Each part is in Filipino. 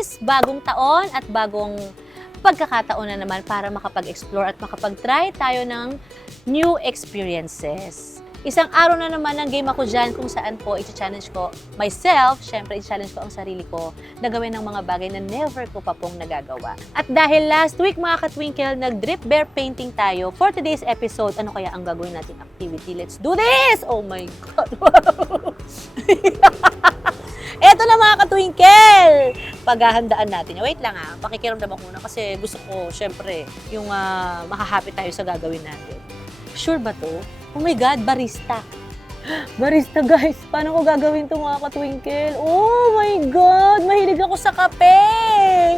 guys! Bagong taon at bagong pagkakataon na naman para makapag-explore at makapag-try tayo ng new experiences. Isang araw na naman ng game ako dyan kung saan po i-challenge ko myself, syempre i-challenge ko ang sarili ko na gawin ng mga bagay na never ko pa pong nagagawa. At dahil last week mga katwinkle, nag-drip bear painting tayo for today's episode, ano kaya ang gagawin nating activity? Let's do this! Oh my God! Eto na mga katwinkle! Paghahandaan natin. Wait lang ha, pakikiramdam ako muna kasi gusto ko, syempre, yung uh, makahapit tayo sa gagawin natin. Sure ba to? Oh my God, barista. Barista guys, paano ko gagawin to mga katwinkle? Oh my God, mahilig ako sa kape!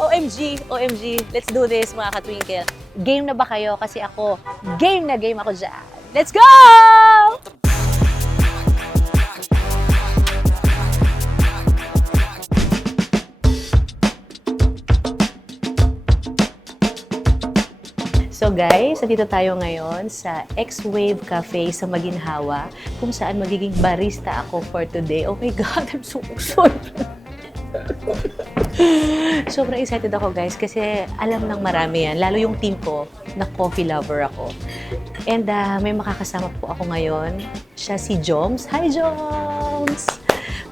OMG, OMG, let's do this mga katwinkle. Game na ba kayo? Kasi ako, game na game ako dyan. Let's go! Guys, nandito tayo ngayon sa X-Wave Cafe sa Maginhawa kung saan magiging barista ako for today. Oh my God, I'm so excited. Sobrang excited ako guys kasi alam ng marami yan, lalo yung team ko na coffee lover ako. And ah, may makakasama po ako ngayon. Siya si Joms. Hi Joms!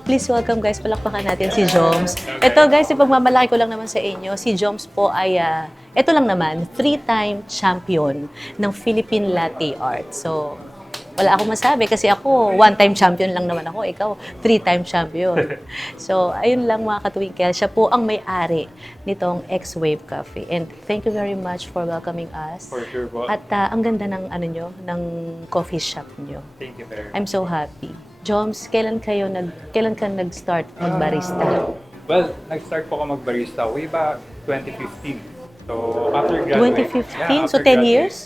Please welcome guys, palakpakan natin si Joms. Ito guys, ipagmamalaki ko lang naman sa inyo, si Joms po ay, ah, ito lang naman, three-time champion ng Philippine Latte Art. So, wala akong masabi kasi ako, one-time champion lang naman ako. Ikaw, three-time champion. So, ayun lang mga katwinkle. Siya po ang may-ari nitong X-Wave Cafe. And thank you very much for welcoming us. For sure po. At ah, ang ganda ng ano nyo, ng coffee shop nyo. Thank you very much. I'm so happy. Joms, kailan kayo nag kailan ka nag-start magbarista? Well, nag-start po ako magbarista way back 2015. So, after graduate... 2015? Yeah, so after 10 graduate- years?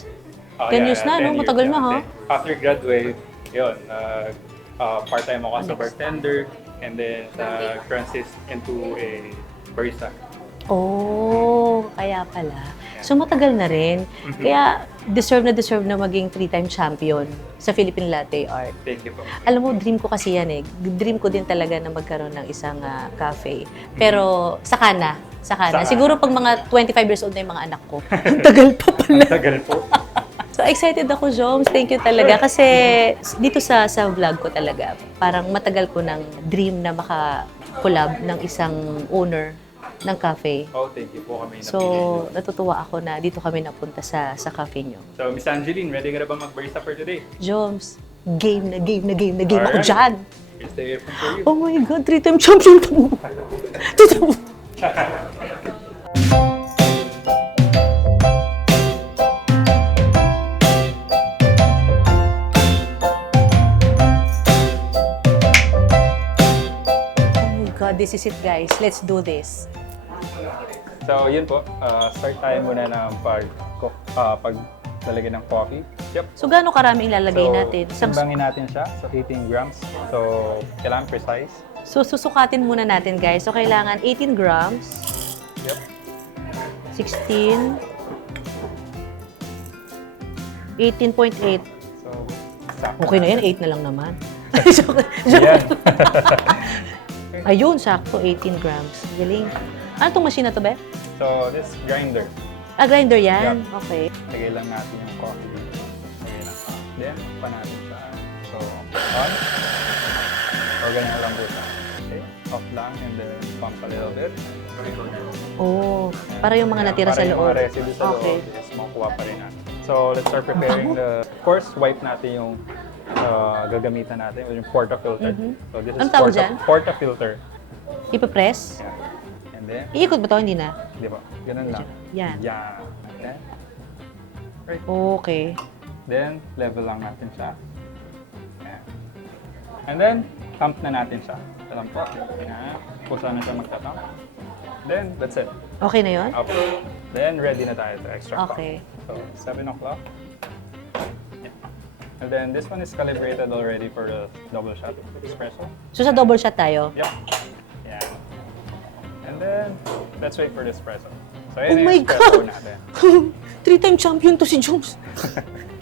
Oh, 10 years na, no? Matagal na, ha? After graduate, yun, uh, uh, part-time ako as a bartender and then uh, transit into a barista. Oh, kaya pala. So matagal na rin. Kaya deserve na deserve na maging three-time champion sa Philippine Latte Art. Thank you po. Alam mo, dream ko kasi yan eh. Dream ko din talaga na magkaroon ng isang ah, cafe. Pero saka na. Saka na. Saka. Siguro pag mga 25 years old na yung mga anak ko. Ang tagal pa pala. Ang tagal po. So excited ako, Joms. Thank you talaga. Kasi dito sa sa vlog ko talaga, parang matagal ko ng dream na maka-collab ng isang owner ng cafe. Oh, thank you po kami. So, natutuwa ako na dito kami napunta sa sa cafe nyo. So, Miss Angeline, ready ka na ba magbarista for today? Joms, game na game na game na game ako Alright. dyan. Here's the for you. Oh my God, three-time champion ka mo. God, this is it guys. Let's do this. So, yun po. Uh, start tayo muna ng pag, uh, paglalagay ng coffee. Yep. So, gaano karami ilalagay so, natin? Timbangin natin siya. So, 18 grams. So, kailangan precise. So, susukatin muna natin guys. So, kailangan 18 grams, Yep. 16, 18.8. So, Okay na yan, natin. 8 na lang naman. Ayun, sakto, 18 grams. Galing. Ano itong machine na to, Be? so, this grinder. Ah, grinder yan? Okay. Lagay lang natin yung coffee dito. Lagay lang. Then, pa natin siya. So, on. O, ganyan lang po siya. Off lang and then pump a little bit. Oh, para yung mga natira para sa yung loob. mga residue sa Okay. loob is makukuha pa rin natin. So, let's start preparing the... Of course, wipe natin yung uh, gagamitan natin, yung porta-filter. Mhm. So, this is Anong tawag porta, dyan? porta-filter. Ipapress? Yan. And then, Iikot ba to? Hindi na. di ba? Ganun lang. Yan. Yan. Then, right. Okay. Then, level lang natin siya. Yan. And then, thump na natin siya. Lang po. Yan. Kung saan na siya magtatamp. Then, that's it. Okay na yon? Up. Then, ready na tayo to extract Okay. So, 7 o'clock. Yeah. And then, this one is calibrated already for the double shot espresso. So, sa double shot tayo? Yep. Yeah. And then, let's wait for the espresso. So, Oh yun my espresso God! natin. Three-time champion to si Jones.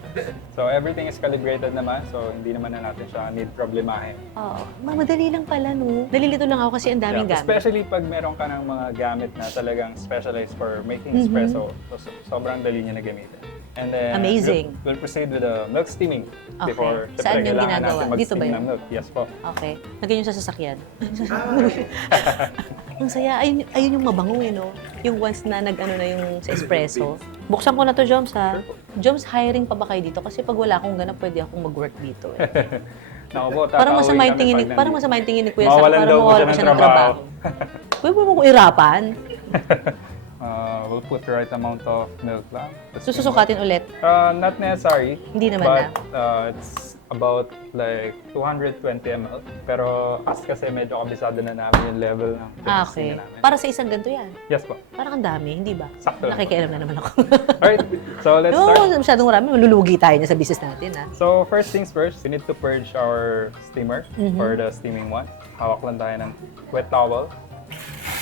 So everything is calibrated naman, so hindi naman na natin siya need problemahin. Oo. Ma- madali lang pala, no? Nalilito lang ako kasi ang daming Yeah, gamit. Especially pag meron ka ng mga gamit na talagang specialized for making espresso. So, so- sobrang dali niya na gamitin. And then, Amazing. We'll, we'll proceed with the milk steaming. Okay. Before, Saan syempre, yung kailangan ginagawa? natin Dito ba mag-steam yun? ng milk. Yes po. Okay. Lagyan nyo sa sasakyan. ang saya. Ayun, ayun yung mabango eh, no? Yung once na nag-ano na yung sa espresso. Buksan ko na to, Joms, ha? Joms, hiring pa ba kayo dito? Kasi pag wala akong ganap, pwede akong mag-work dito. Eh. Naku po, parang tatauwi masama yung kami tingin ni, pag parang nandito. masama yung tingin ni Kuya Sam. Mawalan Parang daw po ng siya ng trabaho. trabaho. Pwede mo kong irapan? Uh, we'll put the right amount of milk lang. Tapos Sususukatin ulit. Uh, not necessary. Hindi naman but, na. uh, it's about like 220 ml. Pero as kasi medyo kabisado na namin yung level ng Ah, okay. namin. Para sa isang ganito yan. Yes po. Parang ang dami, hindi ba? Sakto. Nakikialam na naman ako. Alright, so let's Oo, start. masyadong marami. Malulugi tayo na sa business natin, ha? So first things first, we need to purge our steamer Mhm. for the steaming one. Hawak lang tayo ng wet towel.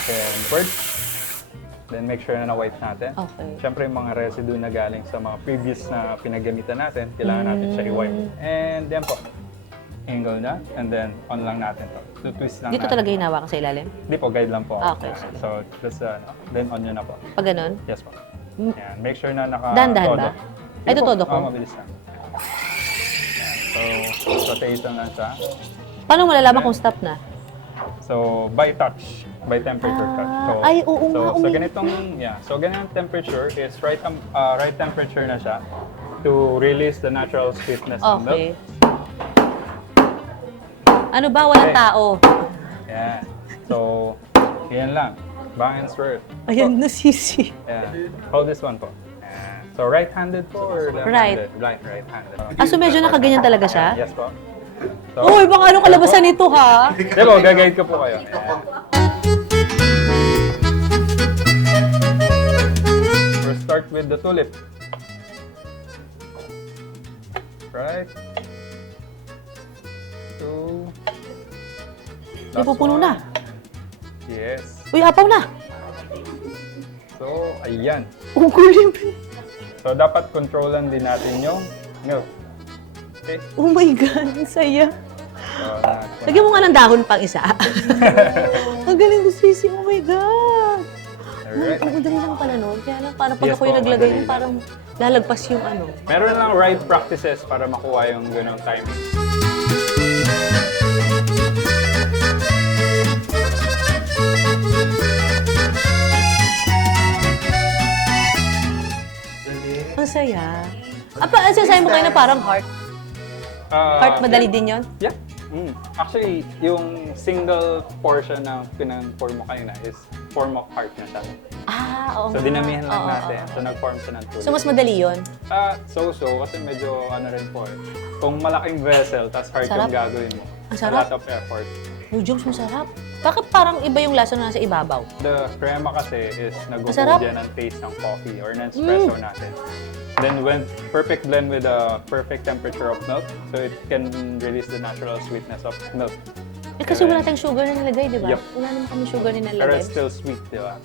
Then purge. Then make sure na na-wipe natin. Okay. Siyempre, yung mga residue na galing sa mga previous na pinagamitan natin, kailangan natin siya i-wipe. Mm. And then po, angle na, and then on lang natin to. So, twist lang Dito natin. talaga hinawakan sa ilalim? Hindi po, guide lang po. Ah, okay, sige. So, just, uh, then on nyo na po. Pag ganun? Yes po. Mm. Yan. Make sure na naka Dahan-dahan ba? Ay, ito po. todo ko? Oo, mabilis lang. Yan. So, rotation lang siya. Paano malalaman kung stop na? So, by touch, by temperature Ah, touch. So, ay, oo so, nga, So, umi- ganitong, yeah. So, ganitong temperature is right, um, uh, right temperature na siya to release the natural sweetness ng milk. Okay. Ano ba? Walang Okay. tao. Yan. So, yan lang. Bang and swerve. Ayan, nasisi. Yan. Hold this one po. Yan. So, right-handed po or left-handed? Right. Right-handed. Ah, so medyo nakaganyan talaga siya? Yes po. So, Uy, baka anong kalabasan nito, ha? Di ba, gagayad ko po kayo. We'll start with the tulip. Right. Two. Di po puno na. Yes. Uy, apaw na. So, ayan. Ang kulim. So, dapat controlan din natin yung milk. Oh my God, ang saya. Natin. Lagyan mo nga ng dahon pang isa. ang galing ko, Sisi. Oh my God. Alright. Ang madali lang pala nun. Kaya lang, parang pag Yes ako yung po, naglagay, madali nun, parang lalagpas yung ano. Meron lang right practices para makuha yung ganong timing. Ang saya. Apa, ang sinasabi mo kayo na parang heart. Ah, Heart, madali din yon. Yeah. Mm. Actually, yung single portion na pinang-pour mo kanina is form of heart na siya. Ah, oo So, nga. dinamihan lang Oo, natin. oo. So, nag-form siya ng tulip. So, mas madali yon. Ah, so-so, kasi medyo ano rin po eh. Kung malaking vessel, tas heart Sarap. yung gagawin mo. Ang a sarap. lot of effort. Uy, Joms, masarap. Bakit parang iba yung lasa na nasa ibabaw? The crema kasi is Masarap. nag-hold yan ng taste ng coffee or ng espresso Mm. natin. Then when perfect blend with the perfect temperature of milk, so it can release the natural sweetness of milk. Eh, kasi wala tayong sugar na nilagay, di ba? Yup. Wala naman kami sugar na Pero nilagay. it's still sweet, di ba?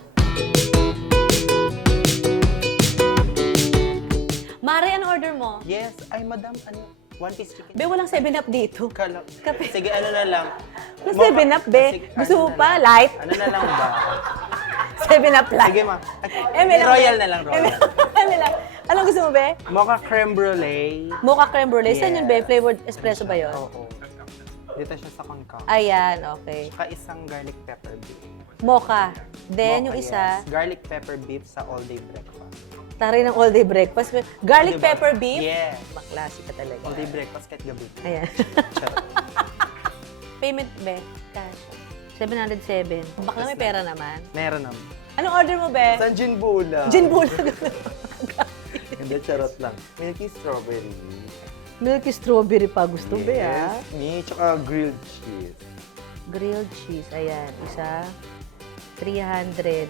Mare, ano order mo? Yes. Ay, madam, ano? One piece chicken. Be, walang 7-up dito. Kala. Kape. Sige, ano na lang. Mas Mocha- 7-up, be. Sige, Gusto ano mo na pa? lang. Light? Ano na lang ba? 7-up light. Sige, ma. Eh, may lang, royal na lang, Eh, royal. may lang. Anong gusto mo, be? Mocha creme brulee. Mocha creme brulee. Saan yun, be? Yes. Flavored espresso ba yun? Oo. Dito siya sa Concom. Ayan, okay. Saka isang garlic pepper beef. Mocha. Then, Mocha, yung isa, yes. Garlic pepper beef sa all-day breakfast. taray ng all-day breakfast. Garlic Diba? pepper beef. Yes. Maklase ka talaga. All-day breakfast kahit gabi. Ayan. Charot. Payment, be? Cash. 707. Bakla may pera naman. Meron naman. Anong order mo, be? San gin bula? Gin bulag. Hindi, charot lang. Milky strawberry. Milky strawberry pa gusto, be, ah. Yes. Me, tsaka grilled cheese. Grilled cheese. Ayan. Isa. 300.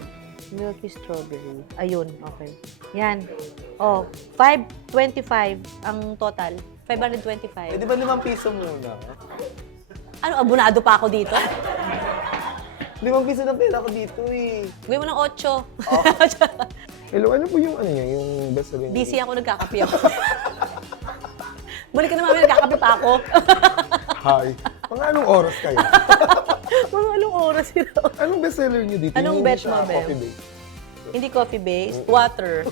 Milky strawberry. Ayun. Okay. Yan. Oh, 525 ang total. 525. Eh, di ba limang piso muna? Ano, abunado pa ako dito? Limang piso na pera ko dito eh. Gawin mo ng 8. Hello, ano po yung ano niya, yung best sabihin? Busy ako, nagkakapi ako. Balik ka na mami, nagkakape pa ako. Hi. Mga anong oras kayo? Mga anong oras ito? Anong bestseller niyo dito? Anong Yung bet siya mo, Bem? Coffee base. Hindi coffee-based, water.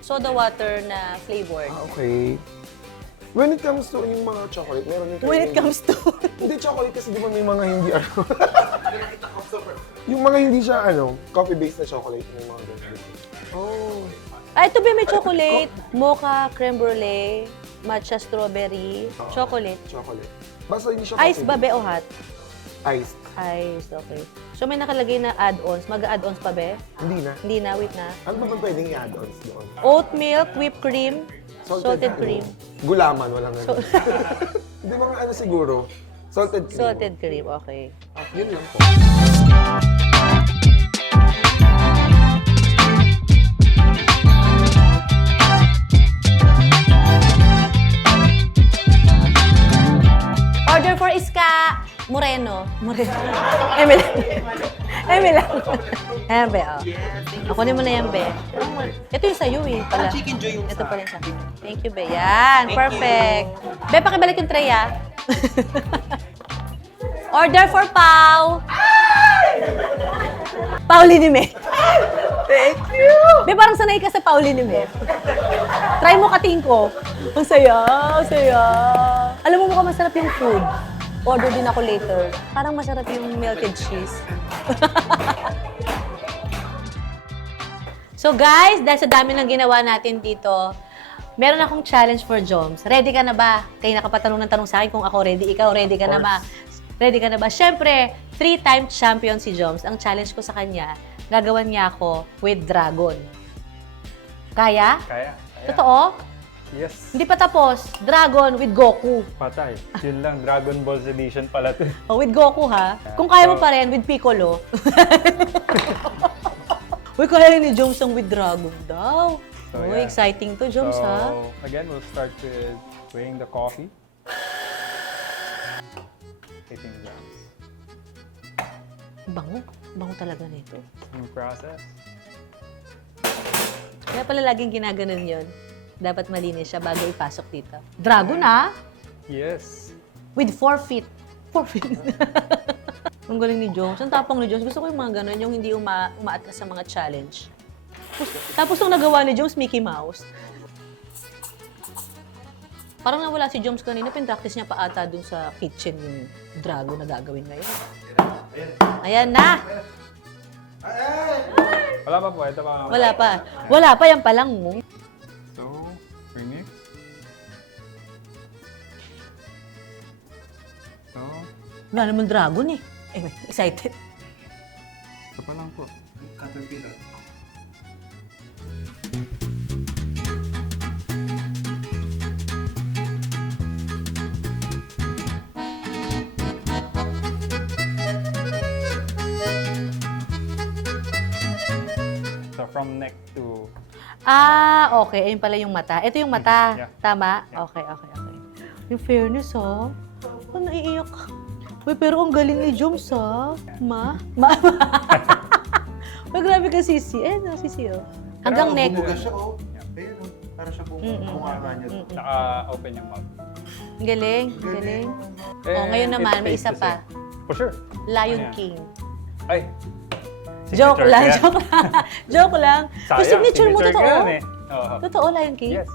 Soda water na flavored. Ah, okay. When it comes to yung mga chocolate, meron din kayo When it comes to... Hindi chocolate kasi di ba may mga hindi ano. yung mga hindi siya ano, coffee-based na chocolate, may mga ganun. Oh. Ah, ito ba may chocolate? Mocha, creme brulee, matcha strawberry, Oo. chocolate. Chocolate. Basta hindi siya Ice ba, be, o hot? Iced. Ice, okay. So may nakalagay na add-ons. Mag-add-ons pa, be? Hindi na. Hindi na, wait na. Ano ba ba pwedeng i-add-ons doon? Oat milk, whipped cream, salted, cream. Gulaman, walang ano. Hindi mga ano siguro. Salted cream. Salted cream, okay. okay. Yun lang po. Moreno. Moreno. Emil. Emil lang. Ayan, be, oh. Ako mo na yan, be. Ito yung sa'yo, eh. Pala. chicken joy yung Ito sa pala yung sa akin. Thank you, be. Yan, perfect. Be, pakibalik yung tray, ah. Order for Pau. Pauline Me. Thank you! Be, parang sanay ka sa Pauline Me. Try mo kating ko. Ang saya, ang saya. Alam mo mukhang masarap yung food. Order din ako later. Parang masarap yung melted cheese. so guys, dahil sa dami ng ginawa natin dito, meron akong challenge for Joms. Ready ka na ba? Kayo nakapatanong ng tanong sa akin kung ako ready. Ikaw, ready ka na ba? Ready ka na ba? Siyempre, three-time champion si Joms. Ang challenge ko sa kanya, gagawan niya ako with dragon. Kaya? Kaya? Kaya? Totoo? Yes. Hindi pa tapos. Dragon with Goku. Patay. Yun lang, Dragon Ball Z Edition pala to. Oh, with Goku ha. Kung kaya mo pa rin, with Piccolo. Uy, kaya rin ni Jones ang with Dragon daw. So, Uy, yeah. exciting to, Jones ha. So, again, we'll start with weighing the coffee. 18 grams. Bango. Bango talaga nito. Yung process. Kaya pala laging ginaganon yon. Dapat malinis siya bago ipasok dito. Dragon ha? Yes. With four feet. Four feet. Ang galing ni Jones. Ang tapang ni Jones. Gusto ko yung mga ganun, yung hindi uma umaatras sa mga challenge. Tapos, tapos nung nagawa ni Jones, Mickey Mouse. Parang nawala si Jones kanina, pinractice niya pa ata dun sa kitchen yung drago na gagawin ngayon. Ayan na! Wala pa po. Ito pa. Wala pa. Wala pa, yan pa lang mo. Wala naman dragon eh. Eh, excited. ito pa lang po. Caterpillar. So, from neck to... Ah, okay. Ayun pala yung mata. Ito yung mata. Yeah. Tama? Yeah. Okay, okay, okay. Yung fairness? Oh, naiiyak. Uy, pero ang galing ni Joms, ha? Ma? Ma? Uy, grabe ka, Sisi. Eh, no, Sisi, oh. Hanggang neck. Bumuga siya, oh. Ayun, oh. Para siya bung Mm-mm. bunganga niya. Mm-mm. Naka-open yung mouth. Ang galing, ang galing. Oh, And ngayon naman, may isa pa. For sure. Lion Ayan. King. Ay! Joke lang, joke lang. joke lang. Sayang, signature mo, totoo? yan eh. Oo. Totoo, Lion King? Yes.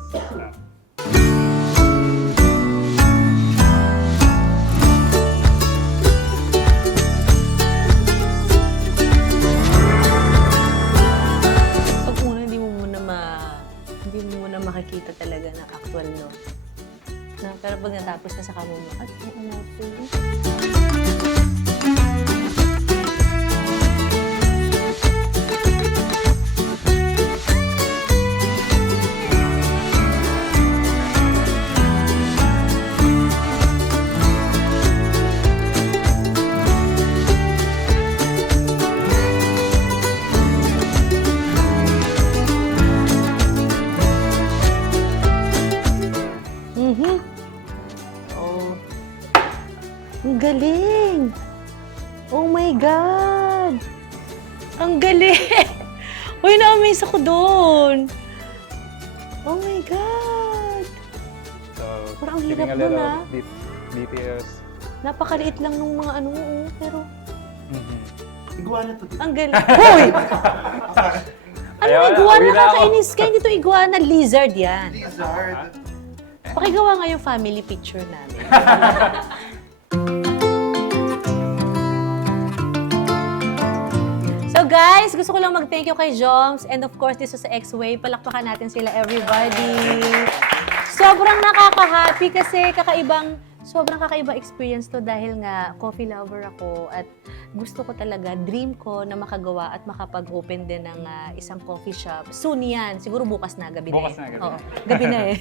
Pag natapos na sa kamo mo, at oo nga Ang galing! Uy, na-amaze ako doon! Oh my God! Parang ang giving hirap a little ah. det- details. Napakaliit lang nung mga ano, oo, pero Mhm. Iguana to, di ba? ang galing. Hoy! Ano Ayaw, iguana? uwi na ako. Nakakainis ka. Hindi to iguana. Lizard yan. Lizard. Pakigawa nga yung family picture namin. guys, gusto ko lang mag-thank you kay Joms and of course dito sa X-Way. Palakpakan natin sila everybody. Sobrang nakaka-happy kasi kakaibang sobrang kakaiba experience to dahil nga coffee lover ako at gusto ko talaga, dream ko na makagawa at makapag-open din ng ah, isang coffee shop. Soon yan. Siguro bukas na, gabi Bukas na na, eh. gabi Oo, na. gabi na eh.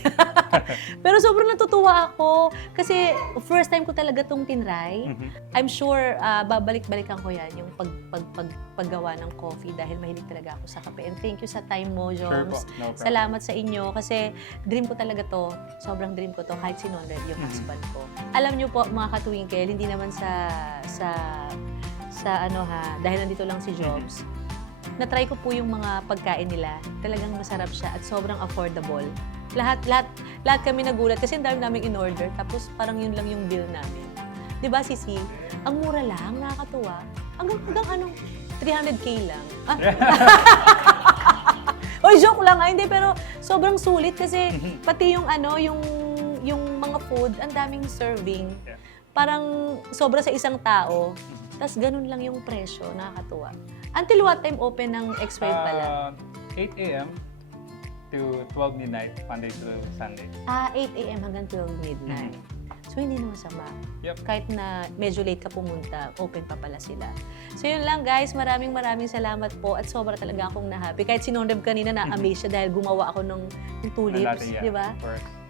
Pero sobrang natutuwa ako kasi first time ko talaga tong tinry. Mhm. I'm sure ah, babalik-balikan ko yan yung pag, pag, pag, paggawa ng coffee dahil mahilig talaga ako sa kape. And thank you sa time mo, Sure Joms. no problem. Salamat sa inyo kasi dream ko talaga to. Sobrang dream ko to kahit si Nonred, yung Mhm. husband ko. Alam niyo po mga katuwingkel, hindi naman sa sa sa ano ha, dahil nandito lang si Jobs. Na-try ko po yung mga pagkain nila. Talagang masarap siya at sobrang affordable. Lahat lahat lahat kami nagulat kasi ang dami naming in order tapos parang yun lang yung bill namin. 'Di ba Sisi? Ang mura lang, nakakatuwa. Hanggang hanggang anong 300k lang. Ah, Oy, joke lang ah. Hindi, pero sobrang sulit kasi pati yung ano, yung yung mga food, ang daming serving. Parang sobra sa isang tao. Tapos ganun lang yung presyo, nakakatuwa. Until what time open ng X-Wave pala? Uh, 8 a.m. to 12 midnight, Monday to Sunday. Ah, 8 a.m. hanggang 12 midnight. So, hindi naman sama. Yep. Kahit na medyo late ka pumunta, open pa pala sila. So, yun lang guys. Maraming maraming salamat po at sobra talaga akong na-happy. Kahit si Nonreb kanina na-amaze siya dahil gumawa ako ng, ng tulips, di ba?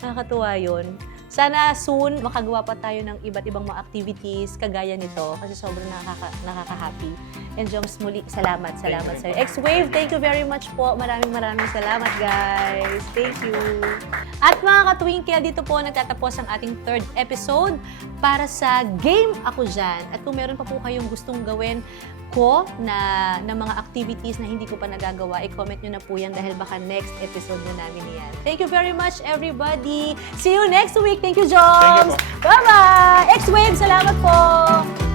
Nakakatuwa yun. Sana soon makagawa pa tayo ng iba't ibang mga activities kagaya nito kasi sobrang nakaka, nakaka-happy. And Joms, muli, salamat, salamat sa'yo. X-Wave, thank you very much po. Maraming maraming salamat, guys. Thank you. At mga katuwing, kaya dito po nagtatapos ang ating third episode para sa Game Ako Dyan. At kung meron pa po kayong gustong gawin ko na, na mga activities na hindi ko pa nagagawa, i-comment nyo na po yan dahil baka next episode na namin yan. Thank you very much, everybody. See you next week. Thank you, Joms. Bye-bye. X-Wave, salamat po.